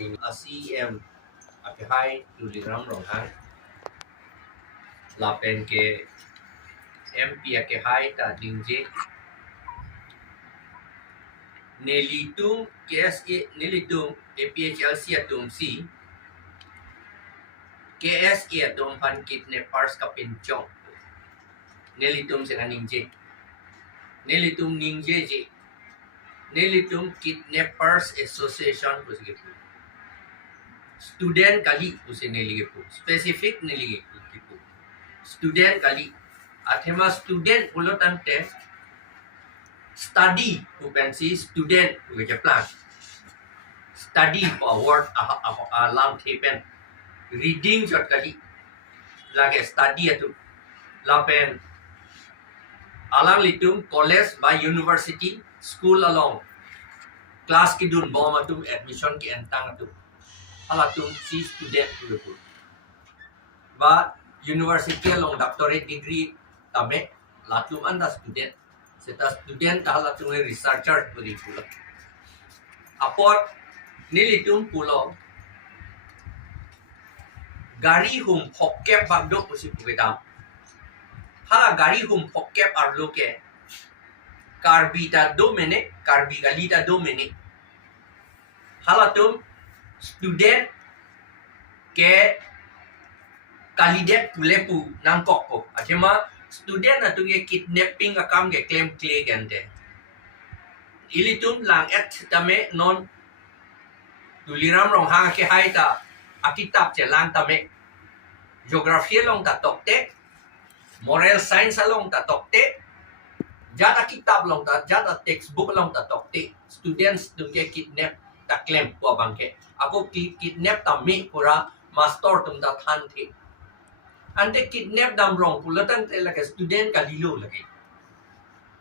ACM APHLC Tuliram Ronghang La Pherangke MP APHLC Ta Dingje Nelitum KSA Nelitum APHLC Atum C KSA Atum Pan Kidnappers Kapinchong Nelitum Sena Ningje Nelitum Ningje Je Nelitum Kidnappers Association Pusigipu Student Kali Pusi Neligipu Specific Neligipu Student Kali Athema student Ulotante Study Upensi student Plan Study forward Alam Tapen Reading Jot Kali Lage study Atu Lapen Alang Litum college by university school along class ki dun bom atum admission ki entang atum alatum si student tu ba university along doctorate degree tame latum anda student seta student alatum researcher beri pula apot nilitum pulo gari hum hokkep bagdo pusi pugedam hala gari hum hokkep arloke Karbita 2 minit, karbigalita 2 minit. Halatum student ke kalidet pulepu nangkok ko. Acema student atu ke kidnapping akam ke claim clay gante. Ilitum lang et tame non tuliram rong hang ke haita akitab je lang tame geography long ta tokte moral science long ta tokte Jada kitab long ta, jada textbook long ta tokti. Students tu ke kidnap ta claim ko bangke. Aku kidnap ta mi pura master tum ta than thi. Ante kidnap dam rong pula tan te la ke student ka lilo lagi.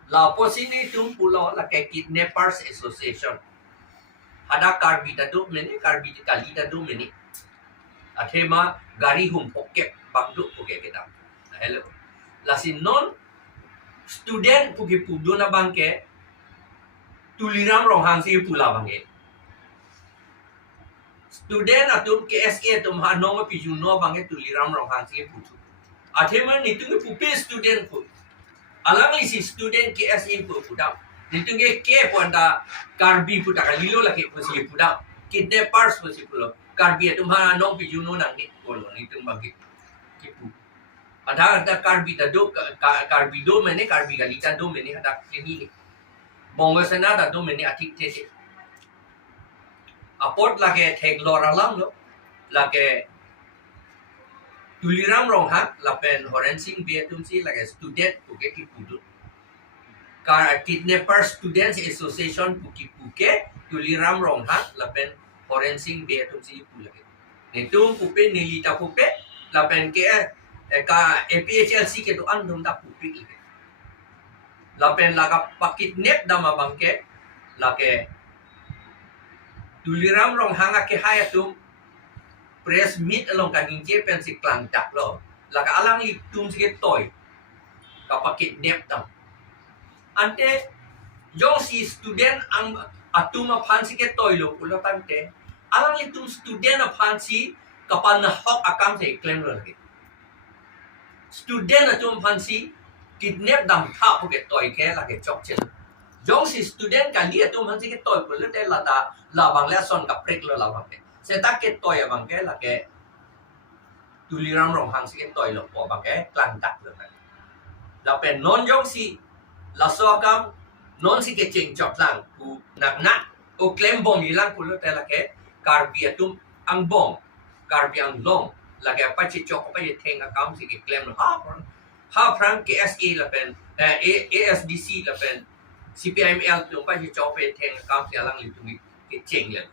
La posini tum pulo la ke kidnappers association. Ada karbita tu meni karbita kalita tu meni. Athema gari hum pokke bagdu pokke kita. Hello. Lasin non student pugi pudo na bangke tuliram rohang si pula bangke student atum KSA atum hanong pijuno bangke tuliram rohang si putu athema nitung pupe student pu alang lisi student KSA pu puda nitung ke ponda karbi puta kalilo laki pusi puda kidnappers pusi pulo karbi atum hanong pijuno nang ni polo nitung bangke kipu ada karbita do karbi do mene karbi galita do mene ada ini bongosana da do mene atik tete apot lage thek loralam lo lage tuliram rong ha lapen horensing be tumsi lage student puke ki pudu kar kidnapper students association puke tuliram rong ha lapen horensing be tumsi pulage netum pupe nilita pupe lapen ke ka APHLC ke tu andum tak pupik lagi. Lapen laga pakit net dama bangke lake tuliram rong hanga ke hayatum press meet along kaninje pensi klang tak lo. Laka alang li tum sikit toy ka pakit net dam. Ante jong si student ang atuma pansi ke toy lo pulo tante alang li tum student pansi kapal na hok akam se claim lo lagi. Student atum fancy kidnap dam tha puke toy ke la ke chok chen jong si student ka li atum fancy ke toy pul te la ta la bang le son ka prek lo la bang ke se ta ke toy bang ke la ke tuliram rong hang si ke toy lo po bang ke klang tak lo la pen non jong si la so kam non si ke cheng chok lang ku nak nak o claim bong ilang pul te la ke karbi atum ang bong karbi ang long lagi apa cicok apa je teng akam si claim ha Pherangke KSA la pen ASDC la pen CPIML tu apa cicok apa teng akam si alang litu ke ceng le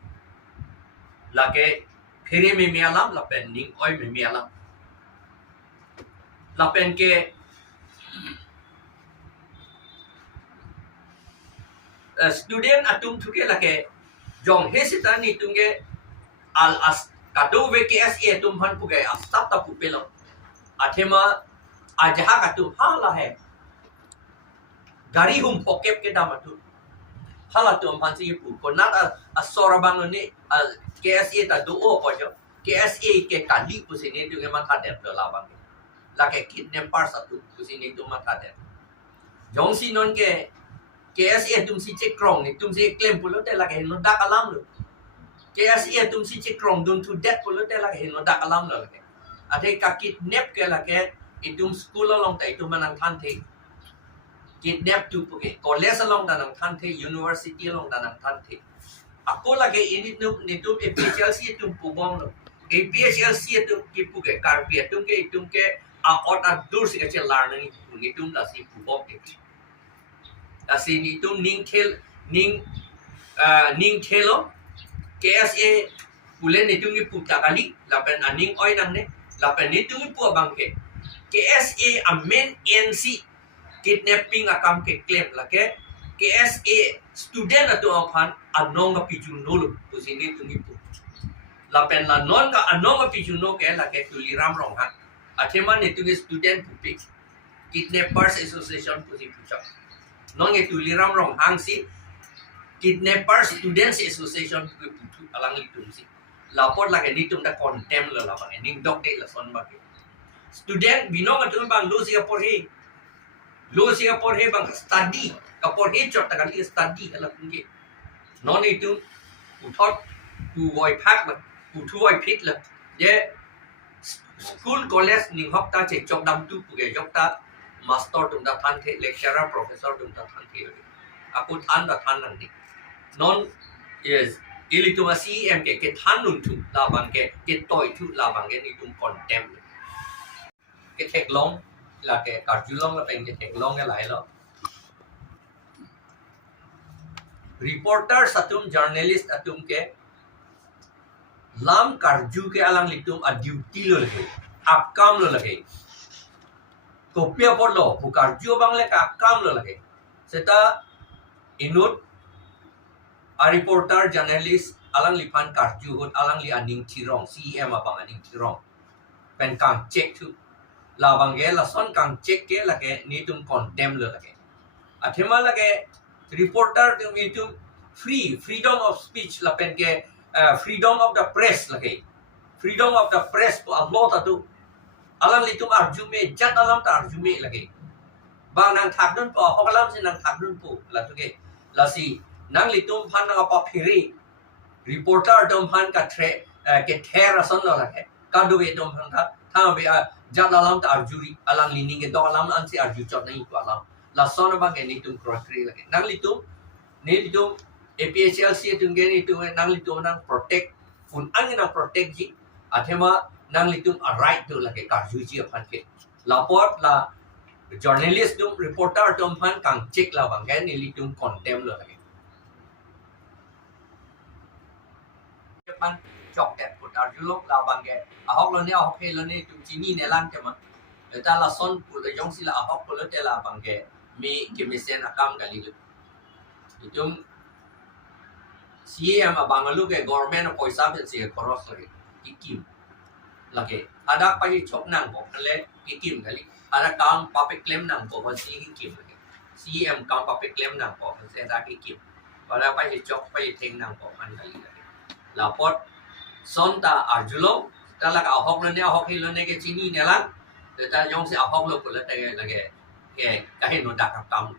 lagi phere me mealam la pen ning oi me mealam la pen ke student atum thuke lagi jong hesita ni tunge al as kado VKSA tum han pugai astap ta pupelo athema ajaha katu hala hai gari hum pokep ke damatu halatum pansi pu ko nat a sorabang ni KSA ta do o ko jo KSA ke kali pu sini tu ke matha de do la bang la ke kidnapper satu pu sini tu matha de jong si non ke KSA tum si che krong ni tum si claim pu lo te la ke no dak alam lo KSA tum si che krong dun tu det pu lo te la ke no dak alam lo ke ate ka kidnap ke la ke itum school long ta itum manang than the kidnap tu pu ke college long ta nang than the university long ta nang than the ako lagi ini tu APHLC tum pu bom lo APHLC tu ki pu ke karpia tum ke out dur si ke lar nang ni tum la si pu bom ke la si ni tum ning khelo KSA pulen ni tum ni pu ta kali la pen aning oi nang ne la pen ni tum pu bang ke KSA amen NC kidnapping akam ke claim la ke KSA student atau apan anong apiju nolo tu sini tungi pu la pen la non ka anong apiju no ke la ke tuliram rong ha athema ne tungi student pu kidnappers association pu si pucha non ye tuliram rong hang si kidnappers students association pu pu alang li tum si la pot la ke ni tum da contempt la bang ning dok de la son ba ke student binong atu bang lo Singapore he bang study kapor he chot ta kali study ala kunge non itu uthot tu voi phak la tu thu voi phit la ye school college ning hok ta che chok dam tu pu ge jok ta master tum da than the lecturer professor tum da than the aku than da than nang ni non yes ili tu masi em ke than nun tu la bang ke toy tu la bang ke ni tum condemn ke thek long là cái cả dư long là thành cái thèn long cái lại đó reporter satum journalist atum ke lam karju ke alang litum a duty lo lage akam lo lage kopia por lo bu karju bang le ka akam lo lage seta inut a reporter journalist alang lipan karju hot alang li aning thirong CM abang aning thirong pen kang check tu la bangge la son kang check ke la ke ni tum condemn lo la ke athema la ke reporter tum ni tum freedom of speech la pen ke freedom of the press la ke freedom of the press ko Allah ta tu alam li tum arjume jat alam ta arjume la ke bang nang thak dun po hokalam sin nang thak dun po la tu ke la si nang li tum phan nang pa phiri reporter tum phan ka thre ke thera son lo la ke ka du be tum phan tha be jat alam ta arjuri alang lining ke do alam an si arju chot nahi ko alam la son ba ke ni tum crockery lage nang li tum APHLC tum ge ni tum nang li tum nang protect un ang nang protect ji athema nang li tum a right to lage karju ji phan ke la pot la journalist tum reporter tum phan kang check la bang ge ni li tum condemn lo lage pan chọc đẹp của ta lúc là bằng cái học lần này học hay lần này tụi chỉ nhìn này lan cho mà người ta là son của cái giống như là học của lớp là bằng cái mi cái mi sen akam cái gì thì chúng CM mà bằng lúc cái government của sao thì sẽ cross rồi cái kim là cái ada phải chọc năng của cái kim cái ada cam public claim năng của cái kim CM cam public claim năng của sẽ ra cái kim và là phải chọc phải thêm năng của anh cái là pot son ta arjulo ta la ka hok lo ne hok hi lo ne ke chini ne la ta yong se hok lo ko la ta ke ka he no da ka tam